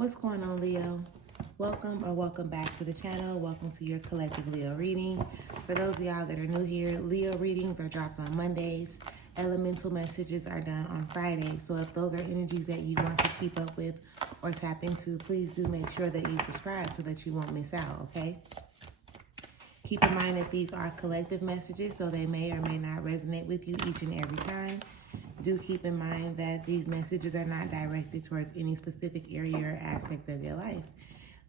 What's going on, Leo? Welcome back to the channel. Welcome to your collective Leo reading. For those of y'all that are new here, Leo readings are dropped on Mondays. Elemental messages are done on Fridays. So if those are energies that you want to keep up with or tap into, please do make sure that you subscribe so that you won't miss out, okay? Keep in mind that these are collective messages, so they may or may not resonate with you each and every time. Do keep in mind that these messages are not directed towards any specific area or aspect of your life.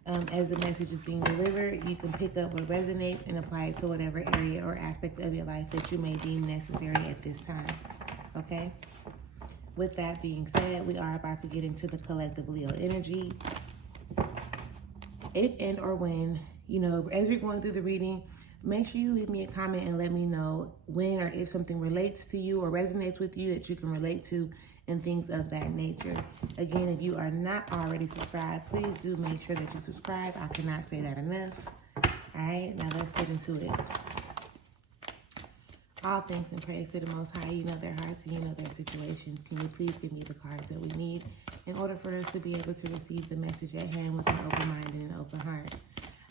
As the message is being delivered, you can pick up what resonates and apply it to whatever area or aspect of your life that you may deem necessary at this time. Okay? With that being said, we are about to get into the collective Leo energy. If and or when, as you're going through the reading, make sure you leave me a comment and let me know when or if something relates to you or resonates with you that you can relate to and things of that nature. Again, if you are not already subscribed, please do make sure that you subscribe. I cannot say that enough. All right, now let's get into it. All thanks and praise to the Most High. You know their hearts and you know their situations. Can you please give me the cards that we need in order for us to be able to receive the message at hand with an open mind and an open heart?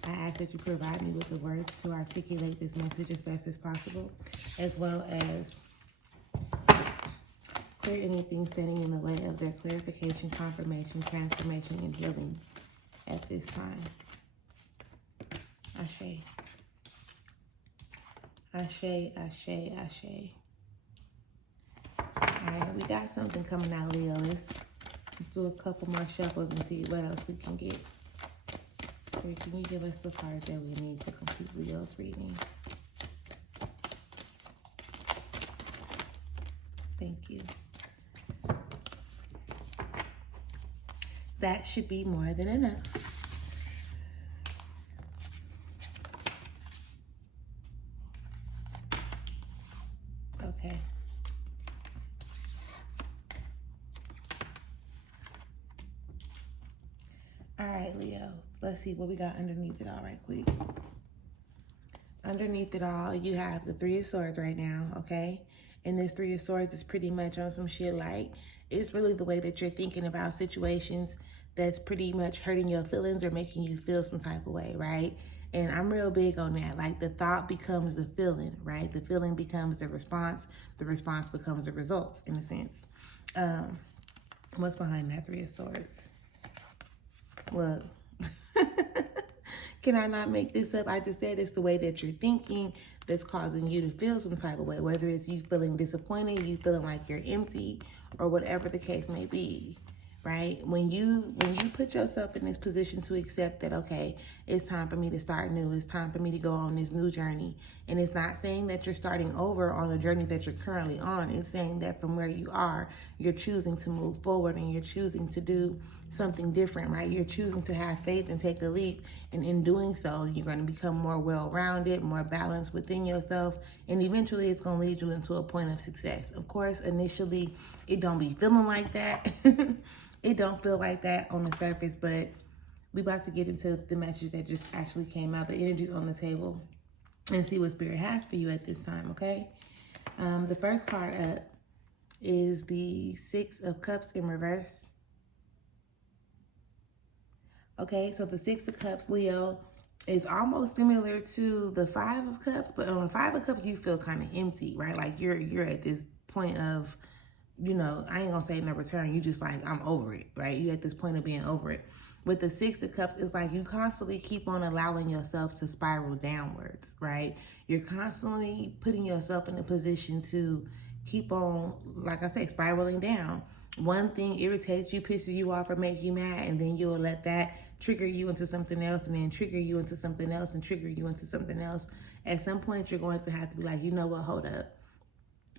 I ask that you provide me with the words to articulate this message as best as possible, as well as clear anything standing in the way of their clarification, confirmation, transformation, and healing at this time. Ashe. Ashe, ashe, ashe. All right, we got something coming out, Leo. Let's do a couple more shuffles and see what else we can get. Can you give us the cards that we need to complete Leo's reading? Thank you. That should be more than enough. Okay. All right, Leo. Let's see what we got underneath it all right quick. Underneath it all, you have the Three of Swords right now, okay? And this Three of Swords is pretty much on some shit like, it's really the way that you're thinking about situations that's pretty much hurting your feelings or making you feel some type of way, right? And I'm real big on that. Like, the thought becomes the feeling, right? The feeling becomes the response becomes the results, in a sense. What's behind that Three of Swords? Look. Can I not make this up? I just said it's the way that you're thinking that's causing you to feel some type of way, whether it's you feeling disappointed, you feeling like you're empty, or whatever the case may be, right? When you put yourself in this position to accept that, okay, it's time for me to start new, it's time for me to go on this new journey, and it's not saying that you're starting over on the journey that you're currently on. It's saying that from where you are, you're choosing to move forward and you're choosing to do something different, right? You're choosing to have faith and take a leap, and in doing so, you're going to become more well-rounded, more balanced within yourself, and eventually it's going to lead you into a point of success. Of course, initially, it don't be feeling like that. It don't feel like that on the surface, but we about to get into the message that just actually came out, the energies on the table, and see what Spirit has for you at this time, okay? The first card up is the Six of Cups in reverse. Okay, so the Six of Cups, Leo, is almost similar to the Five of Cups, but on the Five of Cups, you feel kind of empty, right? Like you're at this point of, I ain't gonna say no return. You just like, I'm over it, right? You at this point of being over it. With the Six of Cups, it's like you constantly keep on allowing yourself to spiral downwards, right? You're constantly putting yourself in a position to keep on, like I say, spiraling down. One thing irritates you, pisses you off, or makes you mad, and then you'll let that trigger you into something else, and then trigger you into something else, and trigger you into something else. At some point, you're going to have to be like, you know what, hold up.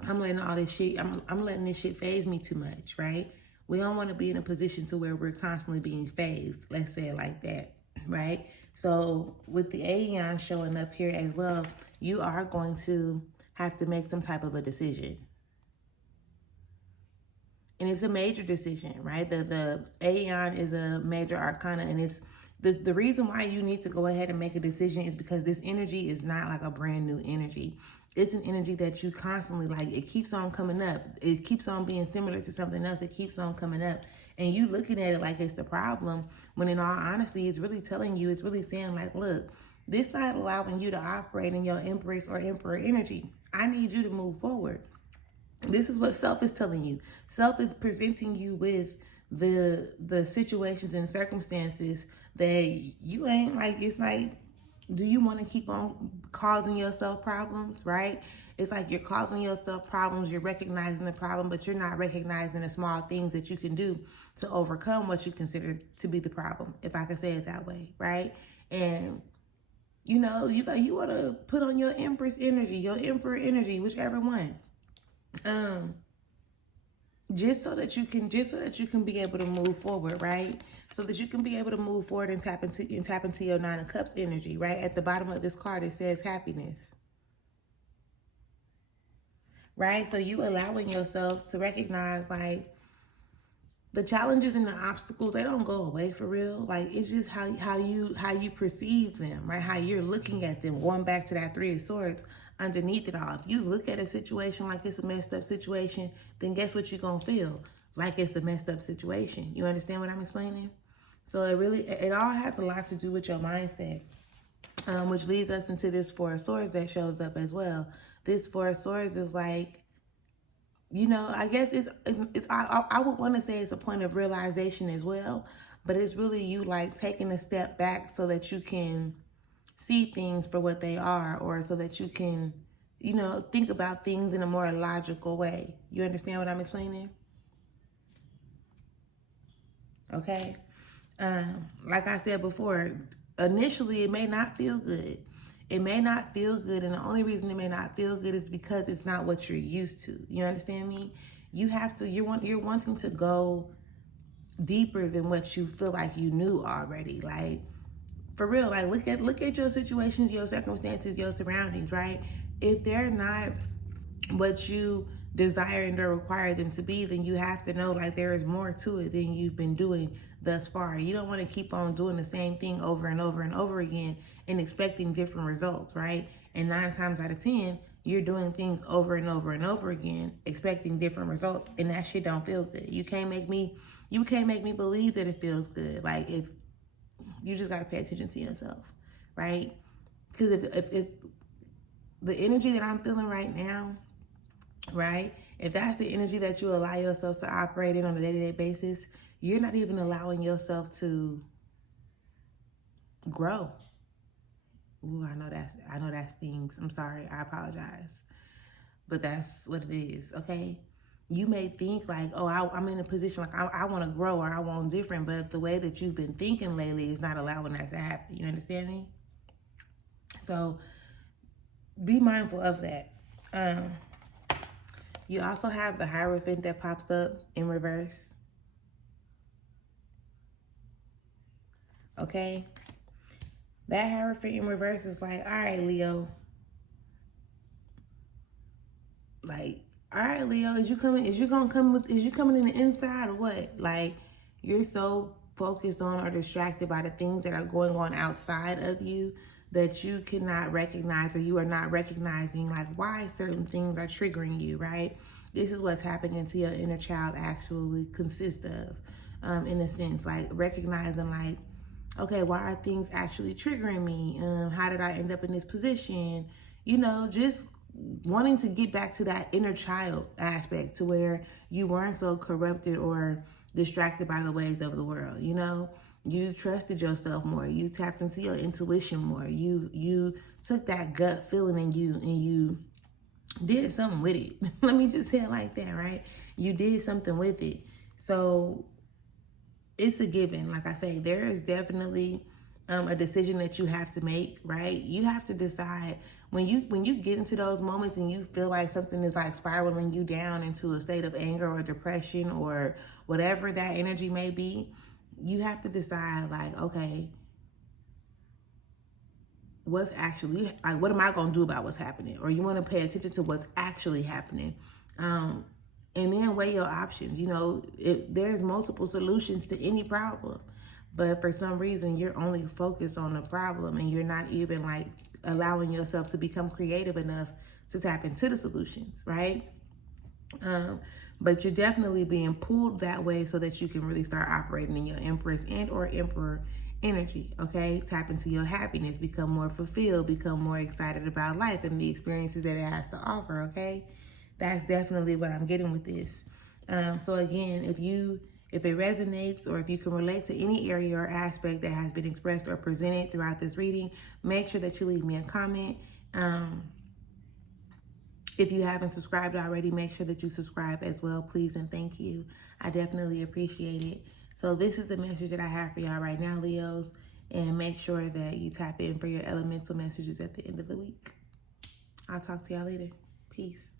I'm letting all this shit, I'm letting this shit phase me too much, right? We don't want to be in a position to where we're constantly being phased, let's say it like that, right? So with the Aeon showing up here as well, you are going to have to make some type of a decision. And it's a major decision, right? The Aeon is a major arcana, and it's the reason why you need to go ahead and make a decision is because this energy is not like a brand new energy. It's an energy that you constantly, like, it keeps on coming up. It keeps on being similar to something else. It keeps on coming up. And you looking at it like it's the problem, when in all honesty, it's really telling you, it's really saying like, look, this not allowing you to operate in your Empress or Emperor energy. I need you to move forward. This is what self is telling you. Self is presenting you with the situations and circumstances that you ain't like. It's like, do you want to keep on causing yourself problems, right? It's like you're causing yourself problems, you're recognizing the problem, but you're not recognizing the small things that you can do to overcome what you consider to be the problem, if I could say it that way, right? And you know, you want to put on your Empress energy, your Emperor energy, whichever one. Just so that you can be able to move forward, right? So that you can be able to move forward and tap into your Nine of Cups energy, right? At the bottom of this card, it says happiness, right? So you allowing yourself to recognize, like, the challenges and the obstacles, they don't go away for real. Like, it's just how you perceive them, right? How you're looking at them. Going back to that Three of Swords, underneath it all, if you look at a situation like it's a messed up situation, then guess what you're gonna feel? Like it's a messed up situation. You understand what I'm explaining? So it all has a lot to do with your mindset, which leads us into this Four of Swords that shows up as well. This Four of Swords is like, you know, I guess I would want to say it's a point of realization as well, but it's really you like taking a step back so that you can see things for what they are, or so that you can, you know, think about things in a more logical way. You understand what I'm explaining? Okay. Like I said before, initially it may not feel good. It may not feel good, and the only reason it may not feel good is because it's not what you're used to. You understand me? You're wanting to go deeper than what you feel like you knew already. Like, for real, like look at your situations, your circumstances, your surroundings, right? If they're not what you desire and or require them to be, then you have to know, like, there is more to it than you've been doing thus far. You don't want to keep on doing the same thing over and over and over again and expecting different results, right? And 9 times out of 10, you're doing things over and over and over again, expecting different results, and that shit don't feel good. You can't make me believe that it feels good. Like, if you just got to pay attention to yourself, right? Because if the energy that I'm feeling right now, right, if that's the energy that you allow yourself to operate in on a day-to-day basis, you're not even allowing yourself to grow. Ooh, I know that stings. I'm sorry. I apologize. But that's what it is, okay? You may think like, oh, I'm in a position like I want to grow or I want different, but the way that you've been thinking lately is not allowing that to happen. You understand me? So be mindful of that. You also have the Hierophant that pops up in reverse. Okay? That Hierophant in reverse is like, all right, Leo. Like, all right, Leo, is you coming in the inside or what? Like, you're so focused on or distracted by the things that are going on outside of you that you cannot recognize, or you are not recognizing, like, why certain things are triggering you, right? This is what's happening to your inner child actually consists of, in a sense, like recognizing, like, okay, why are things actually triggering me? How did I end up in this position? You know, just wanting to get back to that inner child aspect, to where you weren't so corrupted or distracted by the ways of the world. You know, you trusted yourself more. You tapped into your intuition more. You took that gut feeling in you and you did something with it. Let me just say it like that, right? You did something with it. So it's a given. Like I say, there is definitely a decision that you have to make, right? You have to decide when you get into those moments and you feel like something is like spiraling you down into a state of anger or depression or whatever that energy may be. You have to decide, like, okay, what's actually, like, what am I going to do about what's happening? Or you want to pay attention to what's actually happening. And then weigh your options. You know, there's multiple solutions to any problem, but for some reason you're only focused on the problem and you're not even like allowing yourself to become creative enough to tap into the solutions, right? but you're definitely being pulled that way so that you can really start operating in your Empress and or Emperor energy, okay? Tap into your happiness, become more fulfilled, become more excited about life and the experiences that it has to offer, okay? That's definitely what I'm getting with this. So again, if it resonates or if you can relate to any area or aspect that has been expressed or presented throughout this reading, make sure that you leave me a comment. If you haven't subscribed already, make sure that you subscribe as well, please and thank you. I definitely appreciate it. So this is the message that I have for y'all right now, Leos, and make sure that you tap in for your elemental messages at the end of the week. I'll talk to y'all later. Peace.